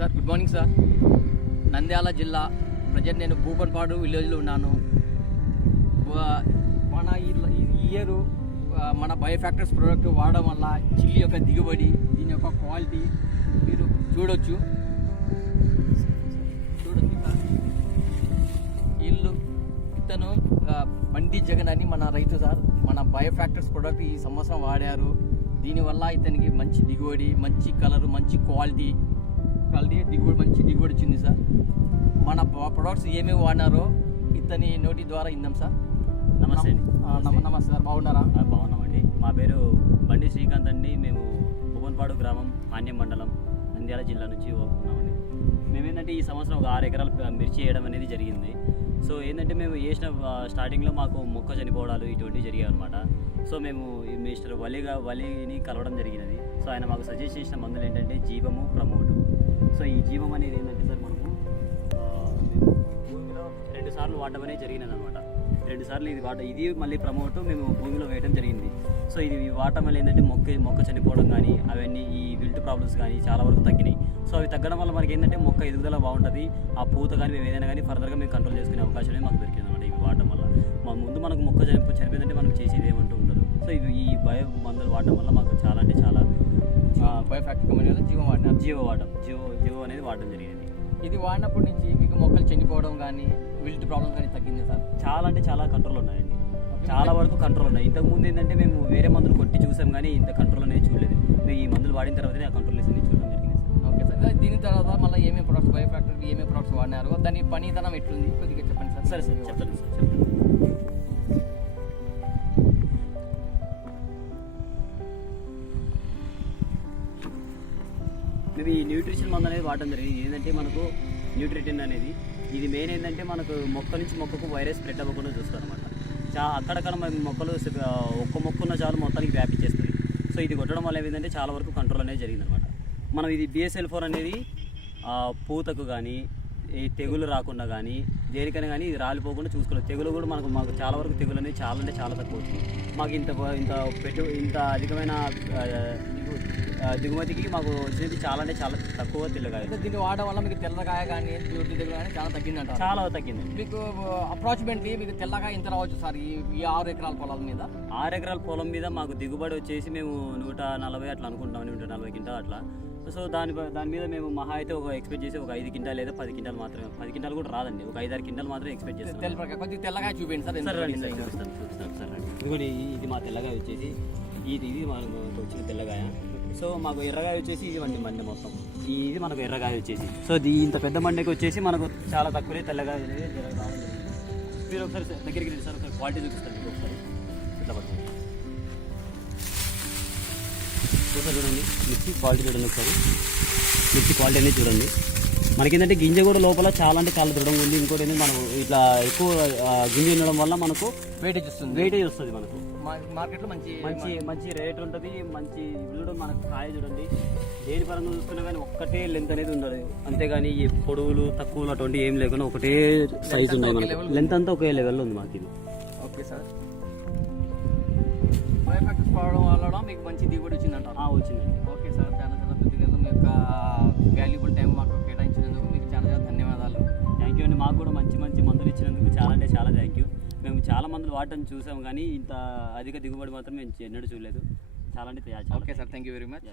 Sir good morning sir Nandyal జిల్లా present నేను భూపన్పాడు విలేజ్లో ఉన్నాను. మన ఈ- ఇయర్ మన బయోఫ్యాక్టర్స్ ప్రోడక్ట్ వాడడం వల్ల చిల్లీ యొక్క దిగుబడి దీని యొక్క క్వాలిటీ మీరు చూడొచ్చు. చూడొచ్చు ఇక్కడ. ఇల్లు ఇతను బండి జగన్ అని మన రైతు సార్ మన బయోఫ్యాక్టర్స్ ప్రోడక్ట్ ఈ సంవత్సరం వాడారు. దీనివల్ల ఇతనికి మంచి దిగుబడి మంచి కలరు మంచి క్వాలిటీ క్వాలిటీ దిగుబడి మంచి దిగుబడి వచ్చింది సార్. మన ప్రొడక్ట్స్ ఏమేమి వాడినారో ఇతని నోటి ద్వారా ఇందాం సార్. నమస్తే అండి. నమస్తే. సార్ బాగున్నారా? బాగున్నామండి. మా పేరు బండి శ్రీకాంత్ అండి. మేము భువన్పాడు గ్రామం మాన్యం మండలం నంద్యాల జిల్లా నుంచి ఉన్నామండి మేమేంటంటే ఈ సంవత్సరం ఒక ఆరు ఎకరాలు మిర్చి వేయడం అనేది జరిగింది. సో ఏంటంటే మేము వేసిన ఆ, స్టార్టింగ్లో మాకు మొక్క చనిపోవడాలు ఇటువంటివి జరిగాయి అనమాట సో మేము ఈ మిస్టర్ వలిగా వలిని కలవడం జరిగినది. సో ఆయన మాకు సజెస్ట్ చేసిన మందులు ఏంటంటే జీవము ప్రమోటు సో ఈ జీవం అనేది ఏంటంటే సార్ మనము మేము భూమిలో రెండు సార్లు వాడడం అనేది జరిగినది అనమాట రెండు సార్లు ఇది వాట ఇది మళ్ళీ ప్రమోట్ మేము భూమిలో వేయడం జరిగింది. సో ఇది వాడటం వల్ల ఏంటంటే మొక్క మొక్క చనిపోవడం కానీ అవన్నీ ఈ విల్ట్ ప్రాబ్లమ్స్ కానీ చాలా వరకు తగ్గినాయి. సో అవి తగ్గడం వల్ల మనకి ఏంటంటే మొక్క ఎదుగుదల బాగుంటుంది. ఆ పూత కానీ మేము ఏదైనా కానీ ఫర్దర్గా మేము కంట్రోల్ చేసుకునే అవకాశం అనేది మాకు దొరికింది అనమాట ఇవి వాడటం వల్ల. మా ముందు మనకు మొక్క చనిపో చనిపోయిందంటే మనకు చేసేది ఏమంటూ ఉండదు. సో ఇవి ఈ బయో మందులు వాడటం వల్ల మాకు చాలా అంటే చాలా బయోఫ్యాక్టరీ కంపెనీ వల్ల జీవం వాడినారు జీవ వాడడం. జీవ జీవ అనేది వాడడం జరిగింది. ఇది వాడినప్పటి నుంచి మీకు మొక్కలు చనిపోవడం కానీ విల్ట్ ప్రాబ్లమ్ కానీ తగ్గింది సార్? చాలా అంటే చాలా కంట్రోల్ ఉన్నాయండి. చాలా వరకు కంట్రోల్ ఉన్నాయి. ఇంతకు ముందు ఏంటంటే మేము వేరే మందులు కొట్టి చూసాం కానీ ఇంత కంట్రోల్ అనేది చూడలేదు. మేము ఈ మందులు వాడిన తర్వాతనే ఆ కంట్రోల్ అనేది చూడడం జరిగింది సార్. Okay sir. దీని తర్వాత మళ్ళీ ఏమేమి ప్రొడక్ట్స్ బయోఫ్యాక్టరీ ఏమేమి ప్రొడక్ట్స్ వాడినారు? దాని పనితనం ఎట్లుంది? కొద్దిగా చెప్పండి సార్. సరే సార్ చెప్తాను సార్ చెప్తాను ఈ న్యూట్రిషన్ మందు అనేది వాడడం జరిగింది. ఏంటంటే మనకు న్యూట్రిటిన్ అనేది. ఇది మెయిన్ ఏంటంటే మనకు మొక్క నుంచి మొక్కకు వైరస్ స్ప్రెడ్ అవ్వకుండా చూస్తుంది అనమాట చా అక్కడక్కడ మన మొక్కలు ఒక్క మొక్క ఉన్న చాలు మొత్తానికి వ్యాపించేస్తుంది. సో ఇది కొట్టడం వల్ల ఏంటంటే చాలా వరకు కంట్రోల్ అనేది జరిగిందనమాట మనం ఇది బిఎస్ఎల్ ఫోర్ అనేది పూతకు కానీ ఈ తెగులు రాకుండా కానీ దేనికైనా కానీ ఇది రాలిపోకుండా చూసుకోవాలి. తెగులు కూడా మనకు మాకు చాలా వరకు తెగులు అనేది చాలా అంటే చాలా తక్కువ వచ్చింది మాకు ఇంత ఇంత పెట్టు ఇంత అధికమైన దిగుమతికి మాకు వచ్చినది చాలా అంటే చాలా తక్కువ తెల్లగాయ అయితే దీన్ని వాడడం వల్ల మీకు తెల్లకాయ కానీ బ్యూటీ దగ్గర కానీ చాలా తగ్గిందంట చాలా తగ్గింది. మీకు అప్రాక్సిమేట్లీ మీకు తెల్లకాయ ఎంత రావచ్చు సార్ ఈ ఆరు ఎకరాల పొలాల మీద? ఆరు ఎకరాల పొలం మీద మాకు దిగుబడి వచ్చేసి మేము నూట నలభై అట్లా అనుకుంటాం నూట నలభై క్వింటాల్ అట్లా. సో దాని దాని మీద మేము మహా అయితే ఒక ఎక్స్పెక్ట్ చేసి ఒక ఐదు క్వింటాల్ లేదా పది క్వింటాల్ మాత్రమే పది క్వింటాల్ కూడా రాదండి. ఒక ఐదారు క్వింటాల్ మాత్రమే ఎక్స్పెక్ట్ చేస్తాం. తెల్ల కొద్దిగా తెల్లకాయ చూపించండి సార్ సార్ సార్. చూపిస్తాను చూపిస్తాను సార్ రండి. ఇదిగోండి ఇది మా తెల్లగాయ వచ్చేసి ఇది ఇది మనకు వచ్చిన తెల్లగాయ. సో మాకు ఎర్రగాయ వచ్చేసి ఇవన్నీ మండి మొత్తం. ఇది మనకు ఎర్రగాయ వచ్చేసి. సో దీ ఇంత పెద్ద మండికి వచ్చేసి మనకు చాలా తక్కువనే తెల్లగాయ మీరు ఒకసారి దగ్గరికి రండి సార్ ఒకసారి క్వాలిటీ చూపిస్తారు మీకు ఒకసారి. ఇట్లా ఒకసారి చూడండి. మిర్చి క్వాలిటీ చూడండి ఒకసారి. మిర్చి క్వాలిటీ అనేది చూడండి. మనకేంటంటే గింజ కూడా లోపల చాలా అంటే చాలా దృఢంగా ఉంది. ఇంకోటి ఏంటంటే మనం ఇట్లా ఎక్కువ గింజ ఉండడం వల్ల మనకు వెయిటేజ్ వస్తుంది. వెయిటేజ్ వస్తుంది మనకు. మార్కెట్లో మంచి మంచి మంచి రేట్ ఉంటుంది. మంచి చూడడం మనకు కాయ చూడండి. దేని పరంగా చూస్తున్నా కానీ ఒక్కటే లెంత్ అనేది ఉండదు. అంతేగాని ఈ పొడవులు తక్కువలు అటువంటి ఏం లేకుండా ఒకటే సైజ్ ఉన్నాయి మనకు. లెంత్ అంతా ఒకే లెవెల్లో ఉంది మనకి ఓకే సార్. బయోఫ్యాక్టర్స్ వాడడం వల్ల మీకు మంచి దిగుబడి వచ్చిందంట వచ్చిందండి. Okay sir. చాలా చాలా కృతజ్ఞతలు మీ యొక్క చాలా థ్యాంక్ యూ. మేము చాలా మందులు వాడటం చూసాం కానీ ఇంత అధిక దిగుబడి మాత్రం మేము ఎన్నడూ చూడలేదు. చాలా అంటే okay sir thank you. Very much.